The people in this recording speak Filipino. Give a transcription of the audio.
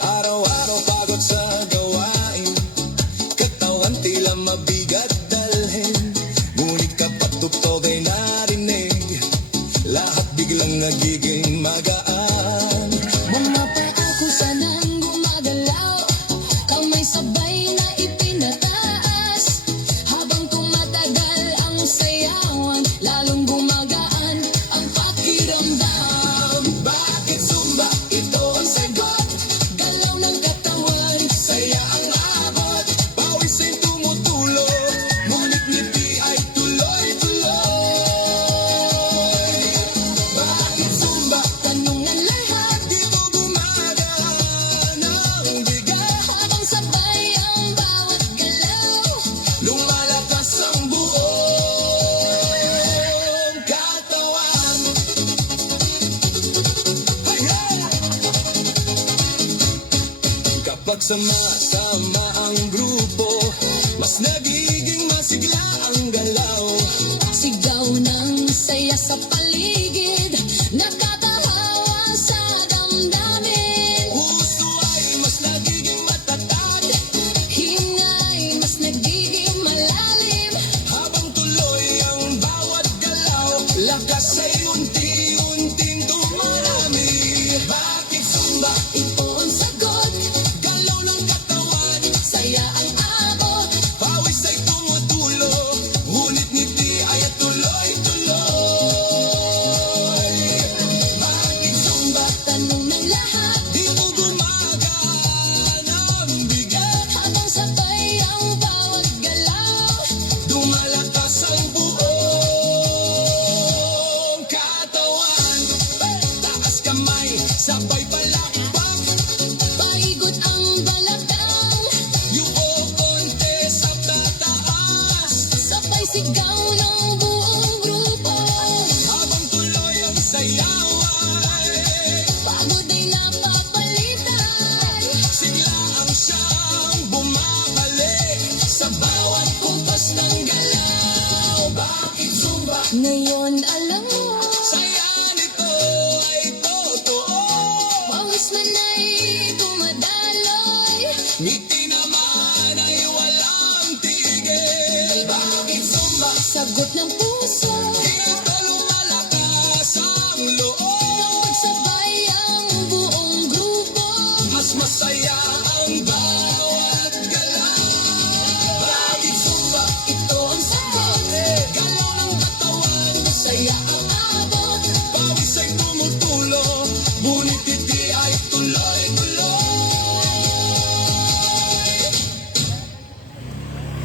Araw-araw pagod sa gawain, katawan tila mabigat dalhin. Ngunit kapag tugtog ay narinig, lahat biglang nagiging magaan. Mga paa ko sanang gumagalaw, kamay sabay na ipinataas. Habang tumatagal ang sayawan, lalong gumagaan ang pakiramdam. Bakit Zumba? Ito ang sagot. Galaw ng katawan, Saya ang abot, pawis ay tumutulo, ngunit ngiti ay tuloy-tuloy. Bakit Zumba? tanong ng lahat, Dito gumagaan ang bigat, habang sabay ang bawat galaw. lumalakas ang buong katawan. Hey, hey! Kapag sama-sama ang grupo, mas nagiging masigla ang galaw. Sigaw ng saya sa paligid, nakakahawa sa damdamin. Puso ay mas nagiging matatag, Hingay mas nagiging malalim. habang tuloy ang bawat galaw, lakas ay unti-unting dumarami. Bakit Zumba? Ito ang sagot, Galaw ng katawan, saya ang abot. pawis ay tumutulo, ngunit ngiti ay tuloy-tuloy. Bakit Zumba? Tanong ng lahat, Dito gumagaan ang bigat, habang sabay ang bawat galaw. dumalakas ang buong katawan. Taas kamay, sabay palakpak, Paigot ang balakang, yung konti sa tataas. sabay sigaw ng buong grupo. Habang tuloy ang sayaway, Pagod ay napapalitan, sigla ang siyang bumabalik sa bawat kumpas ng galaw. Bakit Zumba? ngayon alam mo. Saya nito ay totoo. Pawis man ay dumadaloy, Ngiti naman ay walang tigil. Bakit Zumba? sagot ng puso.